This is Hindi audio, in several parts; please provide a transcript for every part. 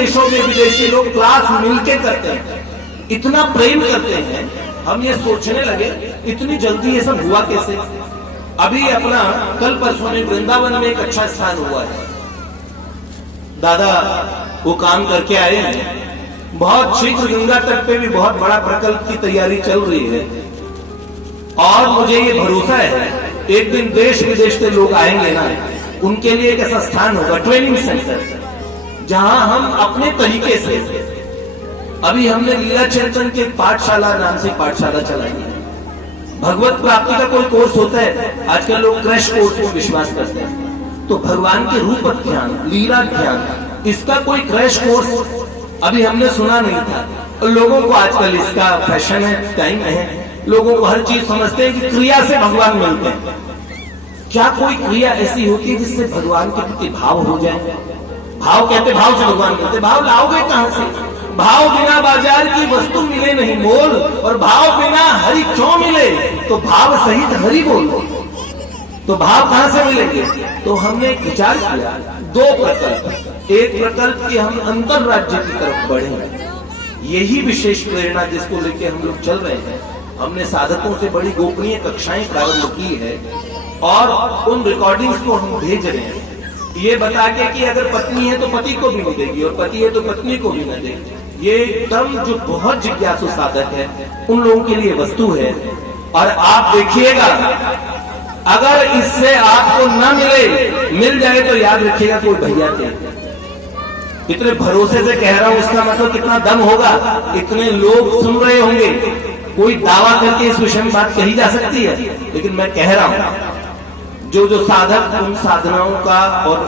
देशों में विदेशी लोग क्लास मिलके करते हैं, इतना प्रेम करते हैं। हम ये सोचने लगे इतनी जल्दी ये सब हुआ कैसे। अभी अपना कल परसों में वृंदावन में एक अच्छा स्थान हुआ है, दादा वो काम करके आए हैं। बहुत शीघ्र गंगा तट पे भी बहुत बड़ा प्रकल्प की तैयारी चल रही है और मुझे ये भरोसा है एक दिन देश विदेश से लोग आएंगे ना, उनके लिए एक ऐसा स्थान होगा, ट्रेनिंग सेंटर, जहां हम अपने तरीके से, अभी हमने लीला चैतन्य के पाठशाला नाम से पाठशाला चलाई है। भगवत प्राप्ति का कोई कोर्स होता है, आजकल लोग क्रैश कोर्स में विश्वास करते हैं, तो भगवान के रूप ध्यान, लीला ध्यान, इसका कोई क्रैश कोर्स अभी हमने सुना नहीं था। लोगों को आजकल इसका फैशन है, टाइम है, लोगों को हर चीज समझते हैं कि क्रिया से भगवान मिलते हैं। क्या कोई क्रिया ऐसी होती है जिससे भगवान के प्रति भाव हो जाए? भाव कहते भाव से भगवान मिलते, भाव लाओगे कहां से? भाव बिना बाजार की वस्तु मिले नहीं मोल, और भाव बिना हरि क्यों मिले? तो भाव सहित हरि बोल। तो भाव कहां से मिलेंगे? तो हमने एक विचार किया, दो प्रकल्प। एक प्रकल्प कि हम अंतर राज्य की तरफ बढ़े, यही विशेष प्रेरणा जिसको लेके हम लोग चल रहे हैं। हमने साधकों से बड़ी गोपनीय कक्षाएं प्रारंभ की है और उन रिकॉर्डिंग्स को हम भेज रहे हैं, ये बता के कि अगर पत्नी है तो पति को भी मिलेगी और पति है तो पत्नी को भी न देगी। ये एकदम जो बहुत जिज्ञासु साधक है उन लोगों के लिए वस्तु है। और आप देखिएगा अगर इससे आपको न मिले, मिल जाए तो याद रखिएगा कोई भैया थे। इतने भरोसे से कह रहा हूं, इसका मतलब कितना दम होगा, इतने लोग सुन रहे होंगे। कोई दावा करके इस विषय में बात कही जा सकती है, लेकिन मैं कह रहा हूं जो साधक उन साधनाओं का और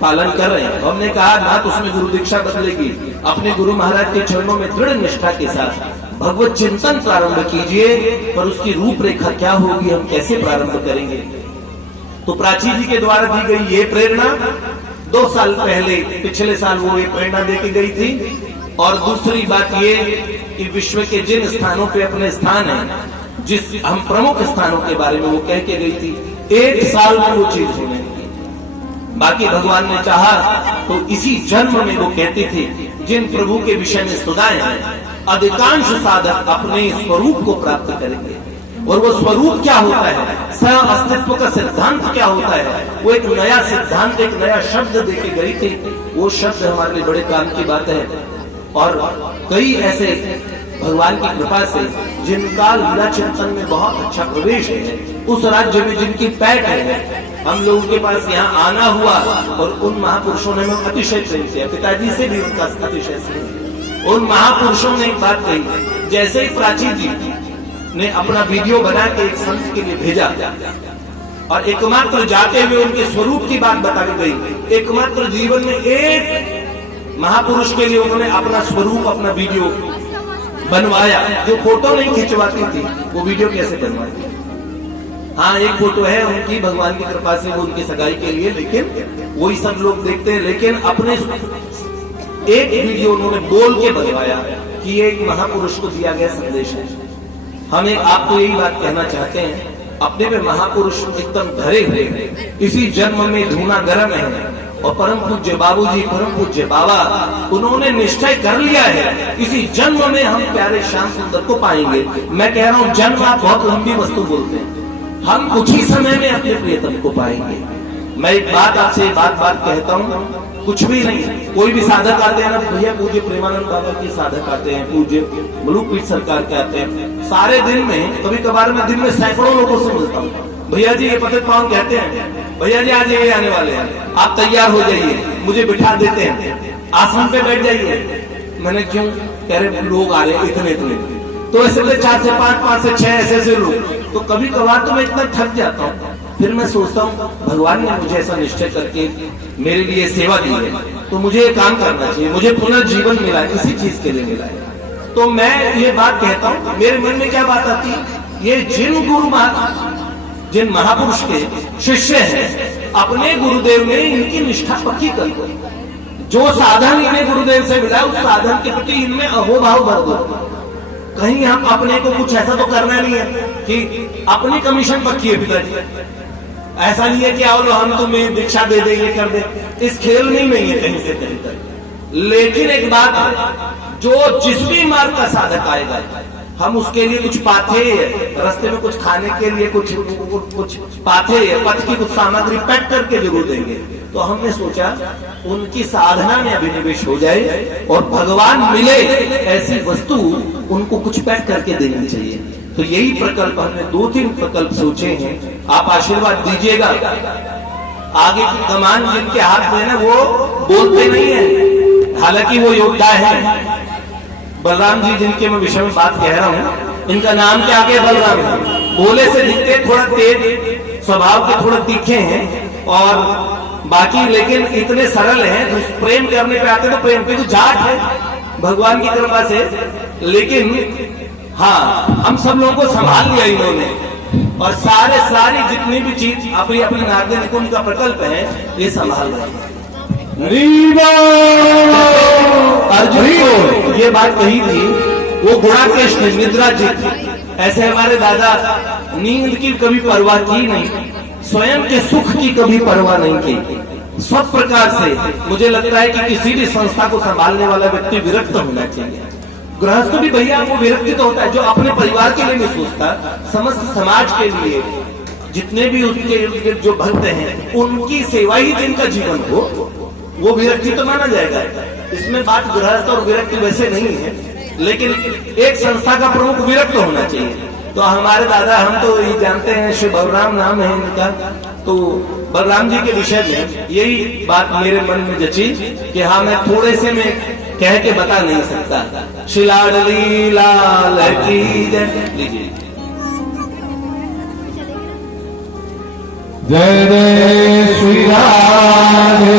पालन कर रहे हैं। हमने कहा ना तो उसमें गुरु दीक्षा बदलेगी, अपने गुरु महाराज के चरणों में दृढ़ निष्ठा के साथ भगवत चिंतन प्रारंभ कीजिए, पर उसकी रूपरेखा क्या होगी, हम कैसे प्रारंभ करेंगे। तो प्राची जी के द्वारा दी गई ये प्रेरणा 2 साल पहले, पिछले साल वो ये प्रेरणा देके गई थी। और दूसरी बात ये कि विश्व के जिन स्थानों पे अपने स्थान है, जिस हम प्रमुख स्थानों के बारे में वो कह के गई थी, 1 साल में वो चीज होने लगी। बाकी भगवान ने चाहा तो इसी जन्म में वो कहती थी, जिन प्रभु के विषय में सुनाए हैं अधिकांश साधक अपने स्वरूप को प्राप्त करेंगे। और वो स्वरूप क्या होता है, सह अस्तित्व का सिद्धांत क्या होता है, वो एक नया सिद्धांत, एक नया शब्द देके गई थी। वो शब्द हमारे लिए बड़े काम की बात है। और कई ऐसे भगवान की कृपा से जिनका लीला चिंतन में बहुत अच्छा प्रवेश है, उस राज्य में जिनकी पैठ है, हम लोगों के पास यहाँ आना हुआ और उन महापुरुषों ने हमें अतिशय प्रेम किया, पिताजी से भी उनका अतिशय स्नेह। उन महापुरुषों ने एक बात कही, जैसे ही प्राची जी ने अपना वीडियो बना के एक संत के लिए भेजा और एकमात्र जाते हुए उनके स्वरूप की बात बता दी गई, एकमात्र जीवन में एक महापुरुष के लिए उन्होंने अपना स्वरूप, अपना वीडियो बनवाया। जो फोटो नहीं खिंचवाती थी वो वीडियो कैसे बनवाती? हाँ, एक फोटो है उनकी, भगवान की कृपा से वो उनकी सगाई के लिए, लेकिन वही सब लोग देखते हैं। लेकिन अपने एक वीडियो उन्होंने बोल के बनवाया कि ये एक महापुरुष को दिया गया संदेश है। हम आपको यही बात कहना चाहते हैं, अपने में महापुरुष एकदम धरे हुए, इसी जन्म में धूना गर्म है। और परम पूज्य बाबूजी, परम पूज्य बाबा, उन्होंने निश्चय कर लिया है इसी जन्म में हम प्यारे श्याम सुंदर को पाएंगे। मैं कह रहा हूँ, जन्म आप बहुत लंबी वस्तु बोलते हैं, हम कुछ ही समय में अपने प्रियतम को पाएंगे। मैं एक बात आपसे बात कहता हूँ, कुछ भी नहीं, कोई भी साधक आते हैं ना भैया, पूज्य प्रेमानंद बाबा के साधक आते हैं, पूज्य मलुकपीठ सरकार के आते हैं, सारे दिन में कभी कभार मैं दिन में सैकड़ों लोगों से मिलता हूँ। भैया जी ये पतित पावन कहते हैं, भैया जी आज ये आने वाले हैं, आप तैयार हो जाइए, मुझे बिठा देते हैं, आसन पे बैठ जाइए। मैंने क्यों? कह रहे लोग आ रहे इतने, तो ऐसे 4 से 5, 5 से 6 ऐसे लोग। तो कभी कभार तो मैं इतना थक जाता हूँ, फिर मैं सोचता हूँ भगवान ने मुझे ऐसा निश्चय करके मेरे लिए सेवा दी है, तो मुझे काम करना चाहिए, मुझे पुनर्जीवन मिला है, इसी चीज के लिए मिला है। तो मैं ये बात कहता हूँ, मेरे मन में क्या बात आती है, ये जिन महापुरुष के शिष्य हैं, अपने गुरुदेव ने इनकी निष्ठा पक्की कर दो। जो साधन इन्हें गुरुदेव से मिला, उस साधन के प्रति इनमें अहोभाव भर दो। कहीं हम अपने को कुछ ऐसा तो करना नहीं है कि अपनी कमीशन पक्की है पिताजी, ऐसा नहीं है कि आओ हम तुम्हें दीक्षा दे दे, ये कर दे, इस खेल में नहीं है कहीं से कहीं तक। लेकिन एक बात है, जो जिस भी मार्ग का साधक आएगा हम उसके लिए कुछ पाथेय, रास्ते में कुछ खाने के लिए कुछ पाथेय, पथ की कुछ सामग्री पैक करके जरूर देंगे। तो हमने सोचा उनकी साधना में अभिनिवेश हो जाए और भगवान मिले ऐसी वस्तु उनको कुछ पैक करके देनी चाहिए। तो यही प्रकल्प हमने 2-3 प्रकल्प सोचे हैं, आप आशीर्वाद दीजिएगा। आगे की कमान जिनके हाथ में ना वो बोलते नहीं है, हालांकि वो योद्धा है। बलराम जी जिनके मैं विषय में बात कह रहा हूँ, इनका नाम क्या आगे बलराम है। बोले से दिखते थोड़ा तेज, स्वभाव के थोड़ा तीखे हैं और बाकी लेकिन इतने सरल हैं। तो प्रेम करने पे आते तो प्रेम पे तो जाट है भगवान की कृपा से। लेकिन हाँ, हम सब लोगों को संभाल लिया इन्होंने और सारी जितनी भी चीज अपनी अपनी नारद निकुंज का प्रकल्प है ये संभाल रहे हैं। अर्जुन को ये बात कही थी, वो गुणाकेश थे, निद्रा जी ऐसे हमारे दादा नींद की कभी परवाह की नहीं, स्वयं के सुख की कभी परवाह नहीं की। सब प्रकार से मुझे लगता है कि किसी भी संस्था को संभालने वाला व्यक्ति विरक्त होना चाहिए। गृहस्थ भी भैया वो विरक्ति तो होता है जो अपने परिवार के लिए नहीं सोचता, समस्त समाज के लिए जितने भी उसके जो भक्त हैं उनकी सेवा ही जिनका जीवन हो, वो विरक्ति तो माना जाएगा। इसमें बात गृहस्थ और विरक्ति वैसे नहीं है, लेकिन एक संस्था का प्रमुख विरक्त होना चाहिए। तो हमारे दादा, हम तो ये जानते हैं, श्री बलराम नाम है इनका, तो बलराम जी के विषय में यही बात मेरे मन में जची कि हाँ मैं थोड़े से में कह के बता नहीं सकता। श्री लाडली लाल की जय। लीजिए। जय जय श्री राधे।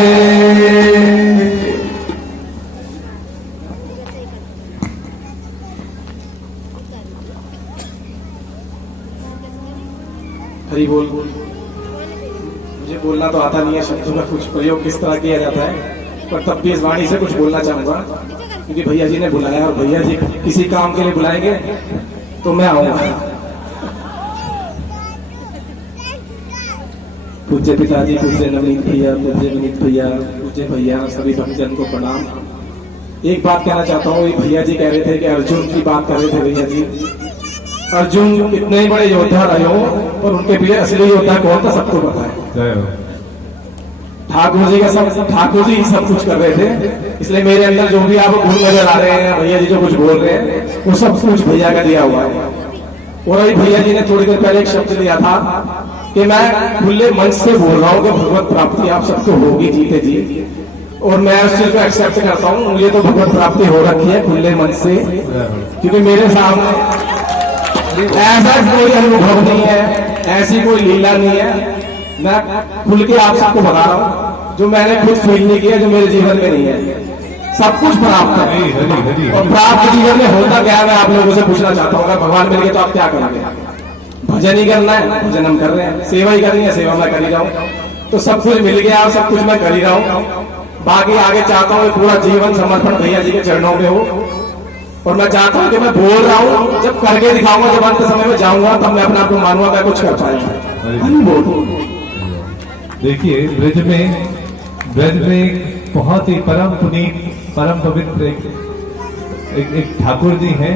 हरि बोल। मुझे बोलना तो आता नहीं है, शब्दों का कुछ प्रयोग किस तरह किया जाता है, पर तब भी इस वाणी से कुछ बोलना चाहूंगा क्योंकि भैया जी ने बुलाया और भैया जी किसी काम के लिए बुलाएंगे तो मैं आऊंगा। पूज्य पिताजी, पूज्य नवनीत भैया, पूज्य विनीत भैया, पूज्य भैया, सभी भक्तजन को प्रणाम। एक बात कहना चाहता हूँ, भैया जी कह रहे थे कि अर्जुन की बात कर रहे थे भैया जी। अर्जुन कितने ही बड़े योद्धा रहे हो पर उनके पीछे असली योद्धा कौन था सबको पता है। ठाकुर जी का सब, ठाकुर जी सब कुछ कर रहे थे, इसलिए मेरे अंदर जो भी आपको गुण नजर आ रहे हैं, भैया जी जो कुछ बोल रहे हैं वो सब कुछ भैया का दिया हुआ है। और अभी भैया जी ने थोड़ी देर पहले एक शब्द लिया था कि मैं खुले मन से बोल रहा हूँ कि भगवत प्राप्ति आप सबको होगी जीते जी, और मैं उस चीज को एक्सेप्ट करता हूँ। मुझे तो भगवत प्राप्ति हो रखी है खुले मन से, क्योंकि मेरे सामने ऐसा कोई अनुभव नहीं है, ऐसी कोई लीला नहीं है। मैं खुल के आप सबको बता रहा हूँ जो मैंने खुद फील नहीं किया, जो मेरे जीवन में नहीं है। सब कुछ प्राप्त है और प्राप्त जीवन में होता क्या है मैं आप लोगों से पूछना चाहता हूँ। अगर भगवान मिल गए तो आप क्या करेंगे? भजन ही करना है, भजन हम कर रहे हैं। सेवा ही करनी है, सेवा मैं कर ही रहा हूँ। तो सब कुछ मिल गया, सब कुछ मैं कर ही रहा हूँ। बाकी आगे चाहता हूँ पूरा जीवन समर्पण भैया जी के चरणों पे हो, और मैं चाहता हूँ कि मैं बोल रहा हूँ जब करके दिखाऊंगा, जब अंत समय में जाऊंगा तब मैं अपने आप को मानूंगा मैं कुछ कर पाऊंगा। देखिए ब्रज में बहुत ही परम पुनीत, परम पवित्र एक ठाकुर जी हैं,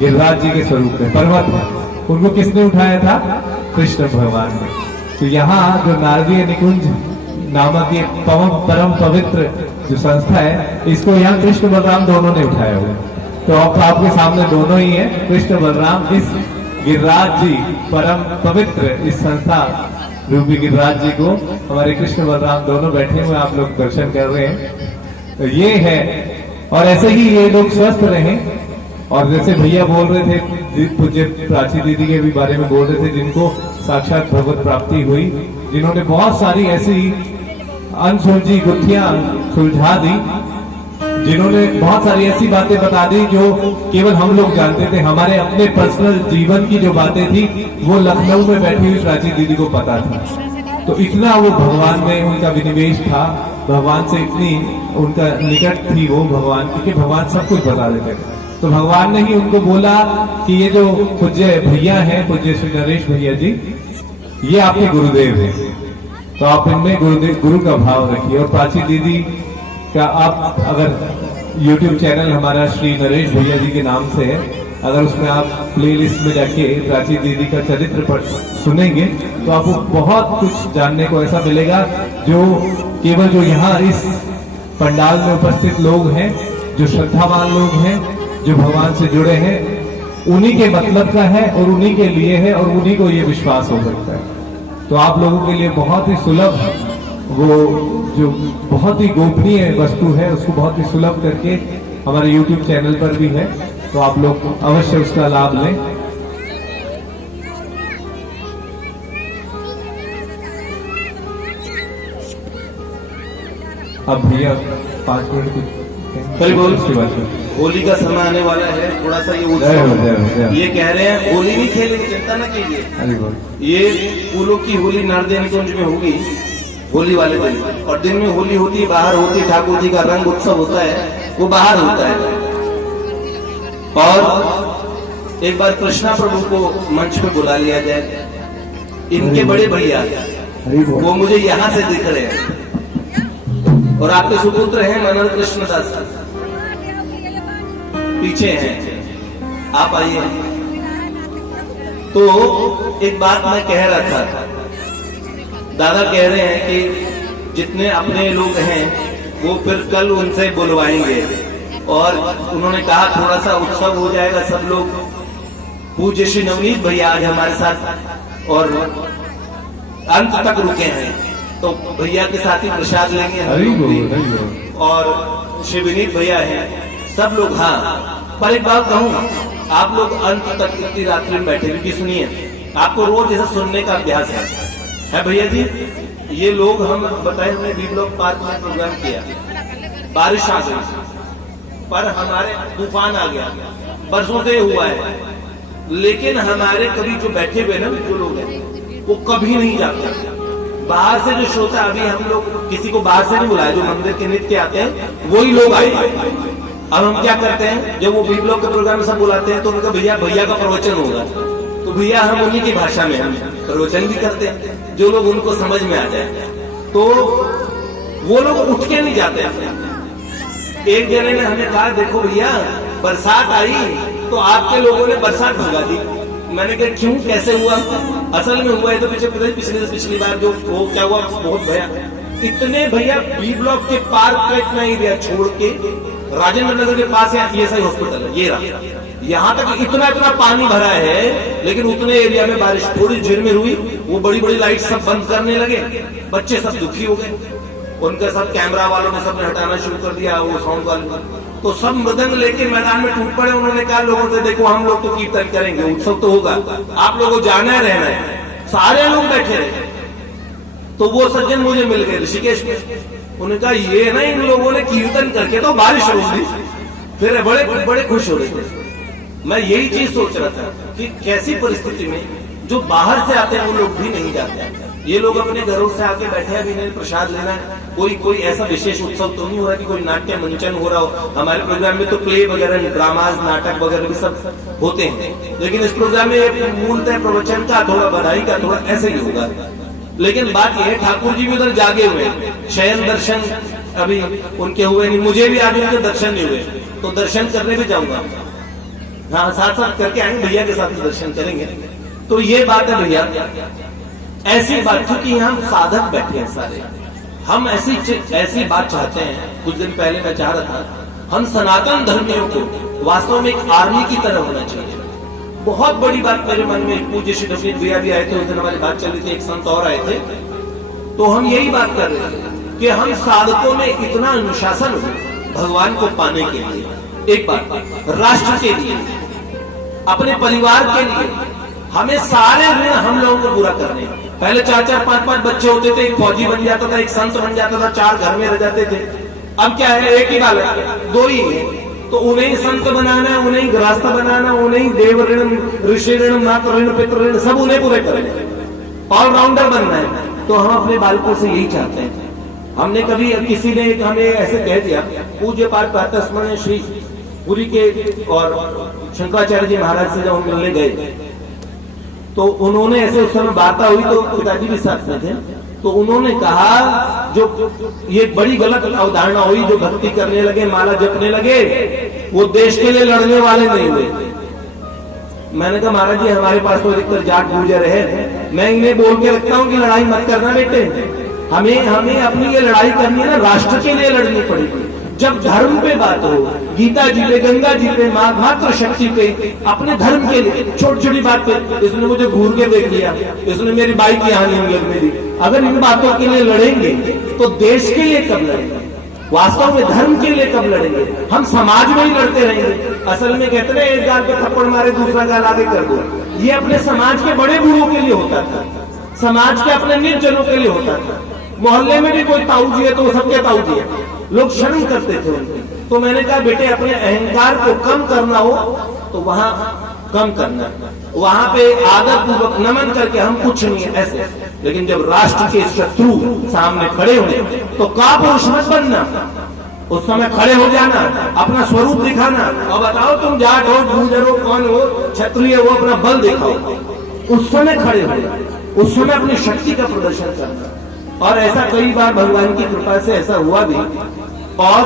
गिरिराज जी के स्वरूप में पर्वत है। उनको किसने उठाया था? कृष्ण भगवान ने। तो यहाँ जो नारदीय निकुंज नामक ये परम पवित्र जो संस्था है, इसको यहाँ कृष्ण बलराम दोनों ने उठाया हुआ। तो अब आपके सामने दोनों ही है, कृष्ण बलराम। इस गिरिराज जी परम पवित्र इस संस्था रूपी गिरिराज जी को हमारे कृष्ण बलराम दोनों बैठे हुए आप लोग दर्शन कर रहे हैं। तो ये है, और ऐसे ही ये लोग स्वस्थ रहें। और जैसे भैया बोल रहे थे, पूज्य प्राची दीदी के भी बारे में बोल रहे थे, जिनको साक्षात भगवत प्राप्ति हुई, जिन्होंने बहुत सारी ऐसी अनसुलझी गुत्थियां सुलझा दी, जिन्होंने बहुत सारी ऐसी बातें बता दी जो केवल हम लोग जानते थे। हमारे अपने पर्सनल जीवन की जो बातें थी वो लखनऊ में बैठी हुई प्राची दीदी को पता थी। तो इतना वो भगवान में उनका विनिवेश था, भगवान से इतनी उनका निकट थी वो भगवान, क्योंकि भगवान सब कुछ बता देते थे। तो भगवान ने ही उनको बोला कि ये जो पूज्य भैया हैं, पूज्य श्री नरेश भैया जी, ये आपके गुरुदेव हैं, तो आप इनमें गुरु का भाव रखिए। और प्राची दीदी क्या आप अगर YouTube चैनल हमारा श्री नरेश भैया जी के नाम से है, अगर उसमें आप प्लेलिस्ट में जाके प्राची दीदी का चरित्र पर सुनेंगे तो आपको बहुत कुछ जानने को ऐसा मिलेगा जो केवल जो यहाँ इस पंडाल में उपस्थित लोग हैं, जो श्रद्धावान लोग हैं, जो भगवान से जुड़े हैं, उन्हीं के मतलब का है और उन्हीं के लिए है और उन्हीं को ये विश्वास हो सकता है। तो आप लोगों के लिए बहुत ही सुलभ, वो जो बहुत ही गोपनीय वस्तु है उसको बहुत ही सुलभ करके हमारे YouTube चैनल पर भी है, तो आप लोग अवश्य उसका लाभ लें। अब भैया 5 मिनट उसके बाद होली का समय आने वाला है, थोड़ा सा ये उत्सव ये कह रहे हैं होली नहीं खेलेंगे, चिंता न कीजिए। ये फूलों की होली नारदेन कुंज में होगी होली वाले दिन, और दिन में होली होती है, बाहर होती है, ठाकुर जी का रंग उत्सव होता है, वो बाहर होता है। और एक बार कृष्णा प्रभु को मंच पे बुला लिया जाए, इनके बड़े भैया वो मुझे यहाँ से दिख रहे हैं, और आपके सुपुत्र हैं मनोहर कृष्णदास पीछे हैं, आप आइए। तो एक बात मैं कह रहा था, दादा कह रहे हैं कि जितने अपने लोग हैं वो फिर कल उनसे बुलवाएंगे, और उन्होंने कहा थोड़ा सा उत्सव हो जाएगा, सब लोग। पूज्य श्री नवनीत भैया आज हमारे साथ और अंत तक रुके हैं, तो भैया के साथ ही प्रसाद लेंगे हम लोग भी, और श्री विनीत भैया हैं, सब लोग। हाँ, पर एक बात कहूँ, आप लोग अंत तक इतनी रात्रि में बैठे, क्योंकि सुनिए, आपको रोज ऐसा सुनने का अभ्यास है भैया जी। ये लोग हम बताए, हमने बी ब्लॉक पार्क में प्रोग्राम किया, बारिश आ गई, पर हमारे तूफान आ गया, बरसों से हुआ है, लेकिन हमारे कभी जो बैठे हुए ना जो लोग हैं वो कभी नहीं जाते। बाहर से जो श्रोता, अभी हम लोग किसी को बाहर से नहीं बुलाया, जो मंदिर के नित्य आते हैं वही लोग आए। अब हम क्या करते हैं, जब वो बी ब्लॉक के प्रोग्राम में सब बुलाते हैं तो उनका भैया का प्रवचन होगा, तो भैया हम उन्हीं की भाषा में हम प्रवचन भी करते हैं, जो लोग उनको समझ में आ जाए। तो वो लोग उठ के नहीं जाते। एक जने ने हमें कहा, देखो भैया बरसात आई तो आपके लोगों ने बरसात भगा दी। मैंने कहा क्यों, कैसे हुआ? असल में हुआ है तो पिछली बार जो वो क्या हुआ, बहुत भया, इतने भैया बी ब्लॉक के पार्क का इतना एरिया छोड़ के राजेंद्र नगर के पास ईएसआई हॉस्पिटल है, ये रहा, यहाँ तक इतना पानी भरा है, लेकिन उतने एरिया में बारिश थोड़ी झिरमिर हुई, वो बड़ी बड़ी लाइट सब बंद करने लगे, बच्चे सब दुखी हो गए, उनका सब कैमरा वालों ने सबने हटाना शुरू कर दिया, वो साउंड वाले, तो सब मृदंग लेके मैदान में टूट पड़े। उन्होंने कहा लोगों से, देखो हम लोग तो कीर्तन करेंगे, उत्सव तो होगा, आप लोगों को जाना है, रहना है। सारे लोग बैठे रहे। तो वो सज्जन मुझे मिल गए ऋषिकेश में, उन्होंने कहा ये ना इन लोगों ने कीर्तन करके तो बारिश हो गई, फिर बड़े खुश हो रहे थे। मैं यही चीज सोच रहा था कि कैसी परिस्थिति में जो बाहर से आते हैं वो लोग भी नहीं जाते, ये लोग अपने घरों से आके बैठे हैं, भी प्रसाद लेना है। कोई ऐसा विशेष उत्सव तो नहीं हो रहा कि कोई नाट्य मंचन हो रहा हो। हमारे प्रोग्राम में तो प्ले वगैरह, ड्रामाज, नाटक वगैरह भी सब होते हैं, लेकिन इस प्रोग्राम में मूलतः प्रवचन का, थोड़ा बधाई का, थोड़ा ऐसे ही होगा। लेकिन बात यह है, ठाकुर जी भी उधर जागे हुए, शयन दर्शन अभी उनके हुए नहीं, मुझे भी आज उनके दर्शन नहीं हुए, तो दर्शन करने भी जाऊंगा। हाँ, साथ करके आएंगे, भैया के साथ दर्शन करेंगे। तो ये बात है भैया, ऐसी बात, क्योंकि यहाँ हम साधक बैठे हैं सारे, हम ऐसी बात चाहते हैं। कुछ दिन पहले मैं चाह रहा था, हम सनातन धर्मियों को वास्तव में एक आर्मी की तरह होना चाहिए। बहुत बड़ी बात मेरे मन में, पूज्य श्री नवनीत भैया भी आए थे, उस दिन हमारी बात चल रही थी, एक संत और आए थे, तो हम यही बात कर रहे थे कि हम साधकों में इतना अनुशासन हो भगवान को पाने के लिए, एक बात राष्ट्र के लिए, अपने परिवार के लिए, हमें सारे ऋण हम लोगों को पूरा करने हैं। पहले 4-4, 5-5 बच्चे होते थे, एक फौजी बन जाता था, एक संत बन जाता था, 4 घर में रह जाते थे। अब क्या है, एक ही बालक, 2 ही है, तो उन्हें ही संत बनाना है, उन्हें ही गृहस्थ बनाना, उन्हें ही देव ऋण, ऋषि ऋण, मातृ ऋण, पितृ ऋण, सब उन्हें पूरे करें, ऑलराउंडर बनना है। तो हम अपने बालकों से यही चाहते हैं। हमने कभी, किसी ने हमें ऐसे कह दिया, पूज्य पाठ प्रातः स्मरण श्री पुरी के और शंकराचार्य जी महाराज से जब हम मिलने गए, तो उन्होंने ऐसे, उस समय वार्ता हुई तो पिताजी भी साथ में थे, तो उन्होंने कहा जो ये बड़ी गलत अवधारणा हुई, जो भक्ति करने लगे, माला जपने लगे, वो देश के लिए लड़ने वाले नहीं हुए। मैंने कहा महाराज जी हमारे पास तो अधिकतर जाट गुर्जर है, मैं इन्हें बोल के रखता हूं कि लड़ाई मत करना बेटे, हमें अपनी ये लड़ाई करनी है ना, राष्ट्र के लिए लड़नी पड़ेगी। जब धर्म पे बात हो, गीता जी पे, गंगा जी पे, मातृ शक्ति पे, अपने धर्म के लिए छोटी छोटी बात पे, इसने मुझे घूर के देख लिया, इसने मेरी बाइक की हानि में दी। अगर इन बातों के लिए लड़ेंगे तो देश के लिए कब लड़ेंगे, वास्तव में धर्म के लिए कब लड़ेंगे? हम समाज में ही लड़ते रहेंगे। असल में कहते हैं एक गाल पे थप्पड़ मारे दूसरा गाल आगे कर दो, ये अपने समाज के बड़े बूढ़ों के लिए होता था, समाज के अपने निर्जनों के लिए होता था। मोहल्ले में भी कोई ताऊ जी है तो वो सबके ताऊ जी है, लोग शर्म करते थे उनके। तो मैंने कहा बेटे अपने अहंकार को कम करना हो तो वहां कम करना, वहां पे आदत पूर्वक नमन करके हम कुछ नहीं है ऐसे। लेकिन जब राष्ट्र के शत्रु सामने खड़े होने तो कापुरुष मत बनना, उस समय खड़े हो जाना, अपना स्वरूप दिखाना, और बताओ तुम जाट हो, गुर्जर हो, कौन हो, क्षत्रिय हो, अपना बल दिखाओ। उस समय खड़े हो, उस समय अपनी शक्ति का प्रदर्शन करना। और ऐसा कई बार भगवान की कृपा से ऐसा हुआ भी। और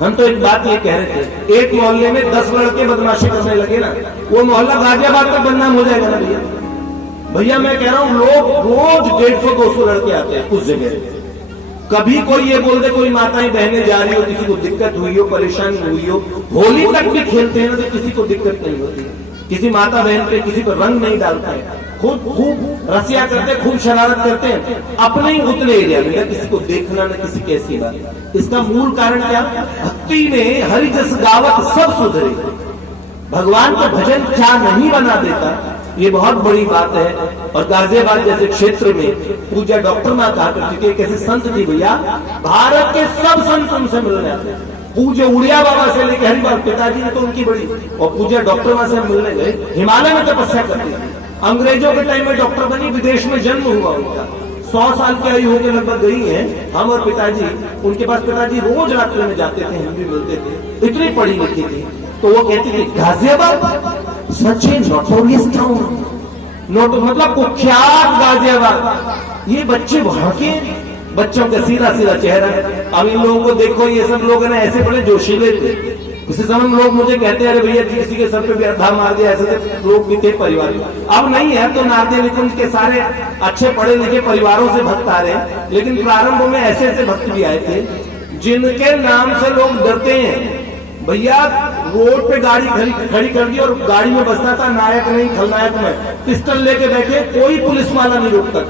हम तो एक बात ये कह रहे थे, एक मोहल्ले में 10 लड़के बदमाशी करने लगे ना, वो मोहल्ला गाजियाबाद तक बदनाम हो जाएगा ना भैया। भैया मैं कह रहा हूं लोग रोज 150-200 लड़के आते हैं उस जगह। कभी कोई ये बोल दे कोई माताएं बहनें जा रही हो, किसी को दिक्कत हुई हो, परेशानी हुई हो, होली तक भी खेलते हैं तो किसी को दिक्कत नहीं होती, किसी माता बहन पे किसी पर रंग नहीं डालते हैं, खूब रसिया करते, खूब शरारत करते हैं अपने ही उतने एरिया में, किसी को देखना न किसी कैसी बात। इसका मूल कारण क्या? भक्ति में हरि जस गावत सब सुधरे, भगवान का भजन क्या नहीं बना देता, ये बहुत बड़ी बात है। और गाजियाबाद जैसे क्षेत्र में पूज्य डॉक्टर माँ कहा करती थी, कैसे संत थी भैया, भारत के सब संत उनसे मिलने आते हैं। पूज्य उड़िया बाबा से लेकर हरिबाबा पिताजी ने तो उनकी बड़ी, और पूज्य डॉक्टर माँ से मिलने गए, हिमालय में तपस्या करती थी। अंग्रेजों के टाइम में डॉक्टर बनी, विदेश में जन्म हुआ उनका, 100 साल की आयु होकर लगभग गई है। हम और पिताजी, उनके पास पिताजी रोज रात्रि में जाते थे, हम भी मिलते थे, इतनी पढ़ी लिखी थी। तो वो कहती थी गाजियाबाद सच ए नोटोरियस टाउन, मतलब कुख्यात गाजियाबाद। ये बच्चे वहां के बच्चों का सीधा सीधा चेहरा। अब इन लोगों को देखो, ये सब लोग ना ऐसे बड़े जोशीले थे। किसी समय लोग मुझे कहते हैं अरे भैया किसी के सर पे भी अर्धा मार दिया, ऐसे लोग भी थे परिवार। अब नहीं है तो नारदे निकुंज के सारे अच्छे पढ़े लिखे परिवारों से भक्त आ रहे हैं, लेकिन प्रारंभ में ऐसे ऐसे भक्त भी आए थे जिनके नाम से लोग डरते हैं। भैया रोड पे गाड़ी खड़ी कर दी और गाड़ी में बसता था नायक नहीं खलनायक में, पिस्टल लेके बैठे, कोई पुलिस वाला नहीं रोकता,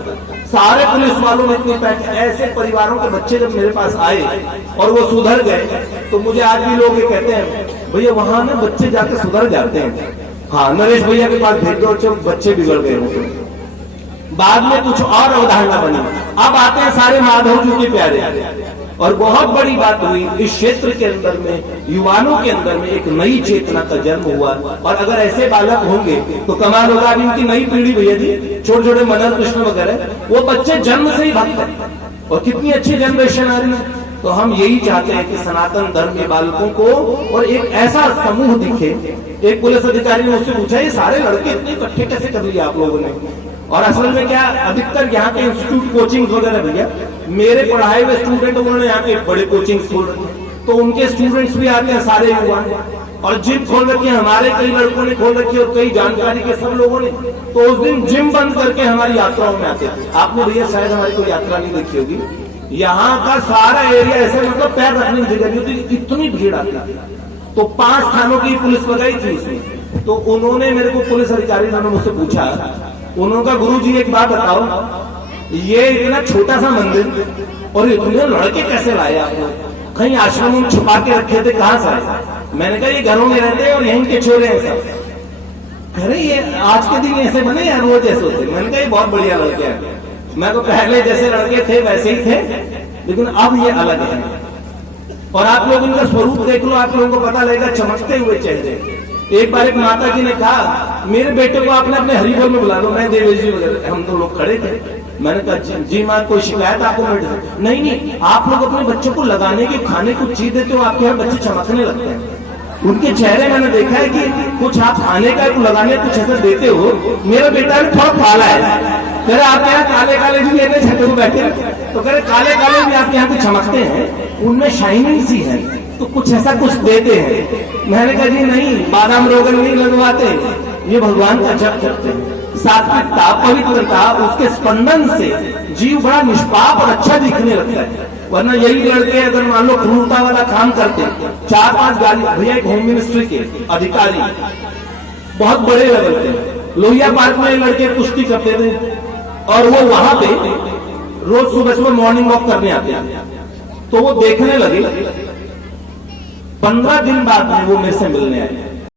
सारे पुलिस वालों ने इतने पैसे। ऐसे परिवारों के बच्चे जब मेरे पास आए और वो सुधर गए तो मुझे आज भी लोग ये कहते हैं भैया वहां ना बच्चे जाके सुधर जाते हैं। हाँ नरेश भैया के पास भेज दो, जब बच्चे बिगड़ गए होते। बाद में कुछ और अवधारणा बनी, अब आते हैं सारे माधव जी के प्यारे। और बहुत बड़ी बात हुई, इस क्षेत्र के अंदर में युवाओं के अंदर में एक नई चेतना का जन्म हुआ। और अगर ऐसे बालक होंगे तो कमाल होगा। अभी इनकी नई पीढ़ी भैया जी, छोटे छोटे मदन कृष्ण वगैरह, वो बच्चे जन्म से ही भक्त हैं और कितनी अच्छी जनरेशन आ रही है। तो हम यही चाहते हैं कि सनातन धर्म के बालकों को और एक ऐसा समूह दिखे। एक पुलिस अधिकारी ने मुझसे पूछा ये सारे लड़के इतने इकट्ठे कैसे कर लिए आप लोगों ने? और असल में क्या, अधिकतर यहाँ के इंस्टीट्यूट कोचिंग वगैरह भैया, मेरे पढ़ाए हुए स्टूडेंट उन्होंने यहाँ के बड़े कोचिंग खोल रखे, तो उनके स्टूडेंट्स भी आते हैं सारे युवा। और जिम खोल रखी है, हमारे कई लड़कों ने खोल रखी है और कई जानकारी के सब लोगों ने। तो उस दिन जिम बंद करके हमारी यात्राओं में आते थे। आपने भैया शायद हमारी कोई यात्रा नहीं देखी होगी, यहाँ का सारा एरिया ऐसे मतलब पैर रखने की जगह नहीं होती, इतनी भीड़ आती थी। तो 5 थानों की पुलिस लगाई थी उसमें। तो उन्होंने मेरे को, पुलिस अधिकारी ने मुझसे पूछा, उन्होंने कहा गुरुजी एक बात बताओ, ये इतना छोटा सा मंदिर और इतने लड़के कैसे लाए आपने? कहीं आश्रम में छुपा के रखे थे, कहां से? मैंने कहा ये घरों में रहते हैं और यहीं के छोरे हैं सब। अरे ये आज के दिन ऐसे बने या रोज ऐसे होते? मैंने कहा ये बहुत बढ़िया लड़के हैं। मैं तो पहले जैसे लड़के थे वैसे ही थे, लेकिन अब ये अलग है। और आप लोग इनका स्वरूप देख लो, आप लोगों को पता लगेगा, चमकते हुए चेहरे। एक बार एक माता जी ने कहा मेरे बेटे को आपने अपने हरिबोल में बुला लो, मैं देवेश जी वगैरह, हम तो लोग खड़े थे। मैंने कहा जी माँ कोई शिकायत आपको? नहीं, आप लोग अपने बच्चों को लगाने की खाने कुछ चीज देते हो, आपके यहाँ बच्चे चमकने लगते हैं। उनके चेहरे मैंने देखा है कि कुछ आप खाने का लगाने कुछ ऐसा देते हो। मेरा बेटा भी थोड़ा काला है, आप यहाँ काले काले भी लेने छठे को बैठे तो कह रहे काले काले भी आपके यहाँ पे चमकते हैं, उनमें शाइनिंग सी है, तो कुछ ऐसा कुछ देते हैं। मैंने कहा जी नहीं, बादाम रोगन नहीं लगवाते, ये भगवान का जप करते हैं। सात्विकता, पवित्रता, उसके स्पंदन से जीव बड़ा निष्पाप और अच्छा दिखने लगता है। वरना यही लड़के अगर मान लो क्रूरता वाला काम करते, 4-5 गाली, भैया एक होम मिनिस्ट्री के अधिकारी बहुत बड़े लेवल पे लोहिया पार्क में लड़के कुश्ती करते थे, और वो वहां पे रोज सुबह सुबह मॉर्निंग वॉक करने आते हैं। तो वो देखने लगे, 15 दिन बाद में वो मेरे से मिलने आए।